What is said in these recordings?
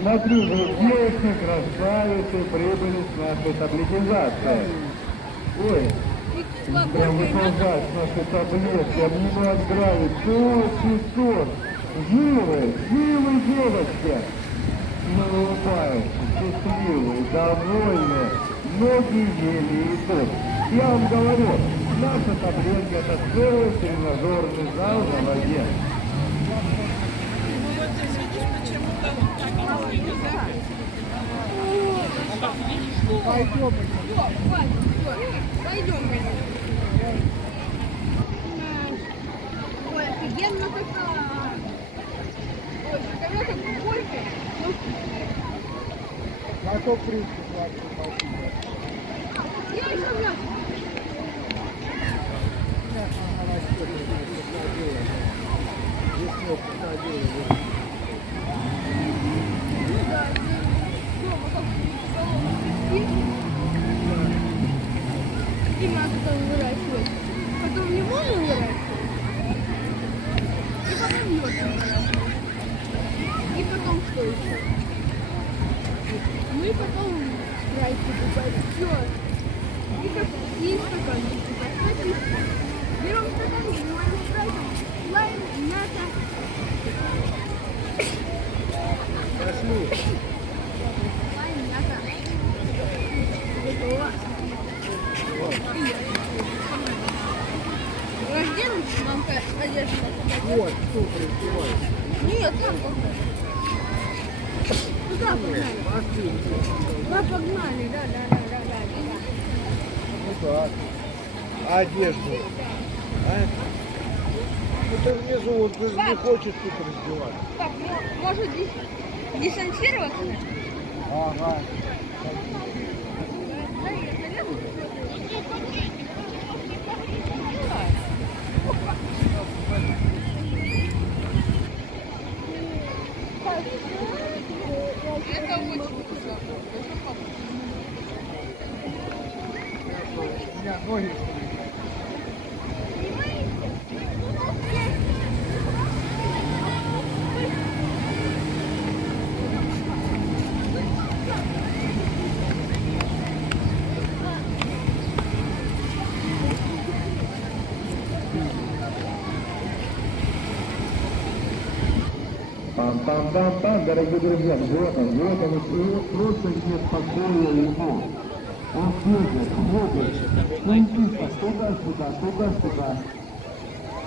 Смотри, девочки, красавицы прибыли с нашей таблетизацией. Ой, прям выползать с нашей таблетки, обнимать нравится. О, цветок, живы, живы девочки. Мы улыбаемся, счастливые, довольные, ноги еле идут. Я вам говорю, наша таблетка — это целый тренажерный зал на воде. Пойдем. Пойдем. Ой, офигенно какая. Ой, шоколад такой горький. Зато крышку платит. Я еще мясо. И мясо там выращивать. Потом лимоны выращивать. И потом йод выращивать. И потом что еще? Ну и потом спрайт покупать. Все. И стаканчик покупать. Берем стаканчик, наливаем спрайтом, лайм, мясо. Пошли. Лайм, мясо. Готово. Разденем, мамка одежду. Вот, что раздевается. Нет, там погнали. Куда погнали? Пошли. Да, погнали, да. Ну так. А одежду? А? Ну ты внизу, вот ты же не хочешь тут раздеваться. Пап, может дистанцироваться? Ага. Это очень вкусно. У меня ноги. Пам-пам-пам-пам, дорогие друзья, вот он, и просто нет покоя ему. Он бегает, суетится, туда-сюда.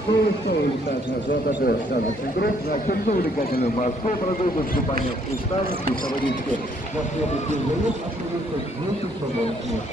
Что летать на золотой сказочный групп, на чересчур увлекательную Москву продолжим вступание в приставы и проводить на следующий заезд, а следующий 10 свободных мест.